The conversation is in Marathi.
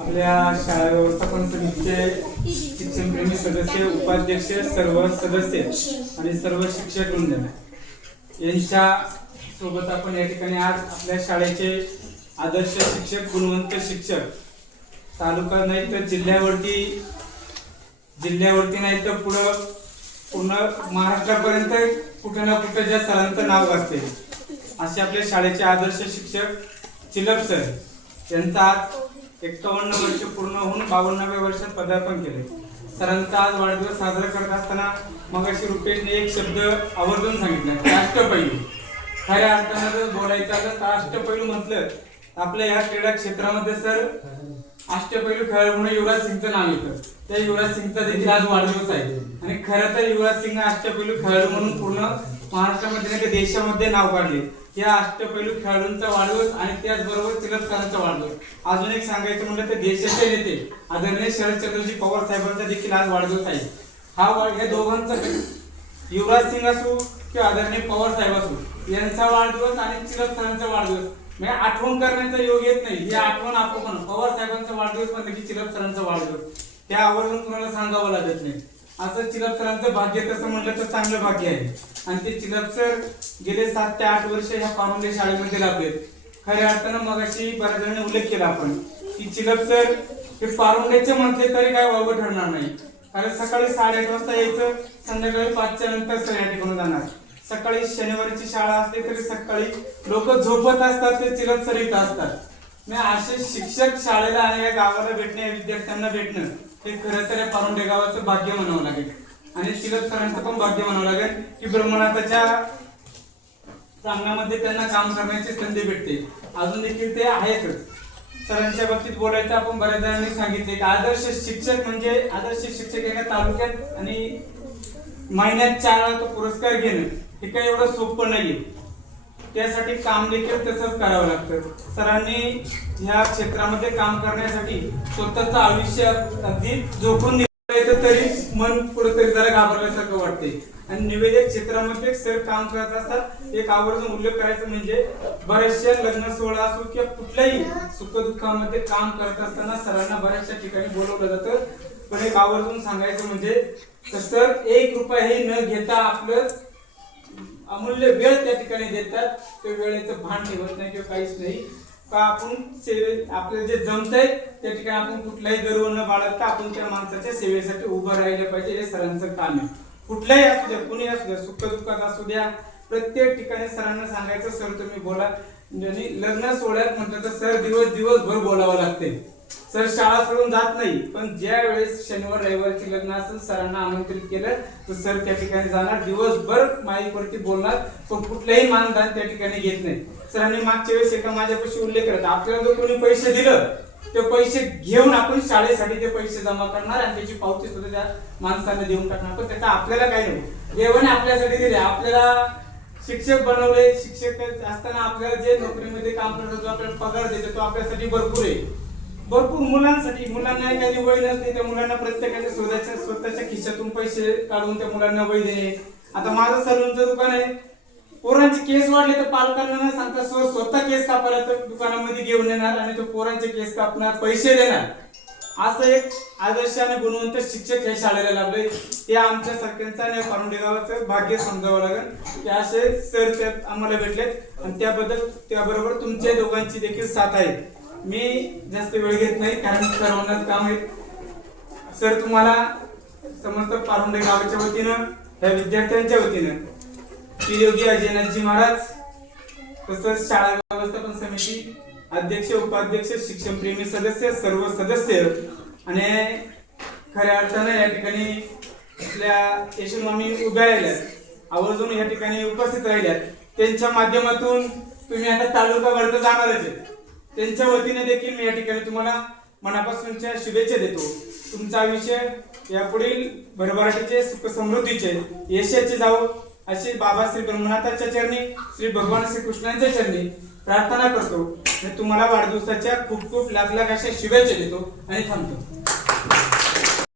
आपल्या शाळा व्यवस्थापन समितीचे शिक्षणप्रेमी सदस्य, उपाध्यक्ष, सर्व सदस्य आणि सर्व शिक्षक वृंद यांच्या सोबत आपण या ठिकाणी आज आपल्या शाळेचे आदर्श शिक्षक, गुणवंत शिक्षक, तालुका नाही तर जिल्ह्यावरती नाही तर पूर्ण महाराष्ट्रापर्यंत कुठे ना कुठे ज्या सरांचं नाव असते असे आपल्या शाळेचे आदर्श शिक्षक चिलप सर यांचा आज 51 वर्ष पूर्ण होऊन 52व्या वर्षात पदार्पण केले. सरांचा आज वाढदिवस साजरा करत असताना मगाशी रुपेशने एक शब्द आवर्जून सांगितला, अष्टपैलू. खऱ्या अर्थानं जर बोलायचं तर अष्टपैलू म्हटलं आपल्या या क्रीडा क्षेत्रामध्ये सर अष्टपैलू खेळाडू म्हणून युवराज सिंगचं नाव येतं. त्या युवराज सिंगचा देखील आज वाढदिवस आहे आणि खरं तर युवराज सिंग अष्टपैलू खेळाडू म्हणून पूर्ण महाराष्ट्रामध्ये नाही देशामध्ये नाव काढले. या अष्टपैलू खेळाडूंचा वाढदिवस आणि त्याचबरोबर चिलप सरांचा वाढदिवस. अजून एक सांगायचं म्हणलं तर देशाचे नेते आदरणीय शरदचंद्रजी पवार साहेबांचा देखील आज वाढदिवस आहे. या दोघांचा युवराज सिंग असो किंवा आदरणीय पवार साहेब असो यांचा वाढदिवस आणि चिलप सरांचा वाढदिवस म्हणजे आठवण करण्याचा योग येत नाही. ही आठवण आपण पवार साहेबांचा वाढदिवस म्हणलं की चिलप सरांचा वाढदिवस हे आवर्जून कुणाला सांगावं लागत नाही. असं चिलप सरांचं भाग्य तसं म्हटलं तर चांगलं भाग्य आहे आणि ते चिलप सर गेले 7 ते 8 वर्ष ह्या पारुंडे शाळेमध्ये लाभलेत. खऱ्या अर्थानं मगाशी बऱ्याच जणांनी उल्लेख केला आपण की चिलप सर हे पारुंडेचे म्हटले तरी काय वावगं ठरणार नाही. कारण सकाळी 8:30 वाजता यायचं, संध्याकाळी 5च्या नंतर सर या ठिकाणी जाणार. सकाळी शनिवारची शाळा असते तरी सकाळी लोक झोपत असतात ते चिलप सर इथं असतात. असे शिक्षक शाळेला आणि या गावाला भेटणे, या विद्यार्थ्यांना भेटणं हे खरं तर या पारुंडे गावाचं भाग्य म्हणावं लागेल आणि चिलप सरांचं पण भाग्य म्हणावं लागेल की ब्रह्मनाथाच्या प्रांगणामध्ये त्यांना काम करण्याची संधी भेटते. अजून देखील ते आहेतच. सरांच्या बाबतीत बोलायचं आपण बऱ्याच जणांनी सांगितले की आदर्श शिक्षक म्हणजे आदर्श शिक्षक एका तालुक्यात आणि महिन्यात 4 वेळा तो पुरस्कार घेणं हे काही एवढं सोपं नाहीये. त्यासाठी काम देखील तसंच करावं लागतं. सरांनी ह्या क्षेत्रामध्ये काम करण्यासाठी स्वतःचं आयुष्य अगदी झोपून दिलं तरी मन कुठेतरी जरा घाबरल्यासारखं वाटते. आणि निवेदक क्षेत्रामध्ये सर काम करत असतात. एक आवर्जून उल्लेख करायचा म्हणजे बऱ्याचशा लग्न सोहळा असो किंवा कुठल्याही सुखदुःखामध्ये काम करत असताना सरांना बऱ्याचशा ठिकाणी बोलवलं जातं. पण एक आवर्जून सांगायचं म्हणजे सर 1 रुपयाही न घेता आपलं अमूल्य वेळ त्या ठिकाणी देतात. ते वेळेचं भान ठेवत नाही किंवा काहीच नाही. का आपण आपलं जे जमतंय त्या ठिकाणी आपण कुठलाही गर्व न बाळगता आपण त्या माणसाच्या सेवेसाठी उभं राहिलं पाहिजे. हे सरांचं काम आहे. कुठल्याही असू द्या, कुणी असू द्या, सुख दुःखात असू द्या, प्रत्येक ठिकाणी सरांना सांगायचं सर तुम्ही बोला. आणि लग्न सोहळ्यात म्हटलं तर सर दिवसभर बोलावं लागते. सर शाळा सोडून जात नाही, पण ज्या वेळेस शनिवार रविवारची लग्न असेल सरांना आमंत्रित केलं तर सर त्या ठिकाणी जाणार, दिवसभर माईकवरती बोलणार, पण कुठलंही मानधन त्या ठिकाणी घेत नाही. सरांनी मागच्या वेळेस एका माझ्यापाशी उल्लेख करत आपल्याला जर कोणी पैसे दिलं ते पैसे घेऊन आपण शाळेसाठी ते पैसे जमा करणार आणि त्याची पावती सुद्धा त्या माणसाला देऊन टाकणार. पण त्याचा आपल्याला काय नाही. देवाने आपल्यासाठी दिले, आपल्याला शिक्षक बनवले. शिक्षक असताना आपल्याला जे नोकरीमध्ये काम करतो जो आपल्याला पगार देतो तो आपल्यासाठी भरपूर आहे. भरपूर मुलांसाठी, मुलांना एखादी वय नसते त्या मुलांना प्रत्येकाच्या स्वतःच्या खिशातून पैसे काढून त्या मुलांना वय देणे. आता माझं सलूनचं दुकान आहे. पोरांचे केस वाढले तर पालकांना न सांगता स्वतः केस कापायला तर दुकानामध्ये घेऊन येणार आणि तो पोरांचे केस कापणार, पैसे देणार. असं एक आदर्श आणि गुणवंत शिक्षक या शाळेला लाभले. ते आमच्या सारख्यांचं आणि पारुंडे गावाचं भाग्य समजावं लागेल की असे सर त्यात आम्हाला भेटलेत आणि त्याबरोबर तुमच्या दोघांची देखील साथ आहे. मी जास्त वेळ घेत नाही कारण सर्वांनाच काम आहे. सर तुम्हाला समस्त पारुंडे गावाच्या वतीनं, या विद्यार्थ्यांच्या वतीनं योगी अजयनाथजी महाराज तसंच शाळा व्यवस्थापन समिती अध्यक्ष, उपाध्यक्ष, शिक्षणप्रेमी सदस्य, सर्व सदस्य आणि खऱ्या अर्थानं या ठिकाणी आपल्या यशोमामी उभ्या राहिल्यात, आवर्जून या ठिकाणी उपस्थित राहिल्यात. त्यांच्या माध्यमातून तुम्ही आता तालुकाभर जाणारच आहेत. त्यांच्या वतीने देखील मी या ठिकाणी तुम्हाला मनापासूनच्या शुभेच्छा देतो. तुमचं आयुष्य यापुढील भरभराटीचे, सुख समृद्धीचे, यशाचे जावो अशी बाबा श्री ब्रह्मनाथाच्या चरणी, श्री भगवान श्री कृष्णांच्या चरणी प्रार्थना करतो. तुम्हाला वाढदिवसाच्या खूप खूप लाख लाख अशा शुभेच्छा देतो आणि थांबतो.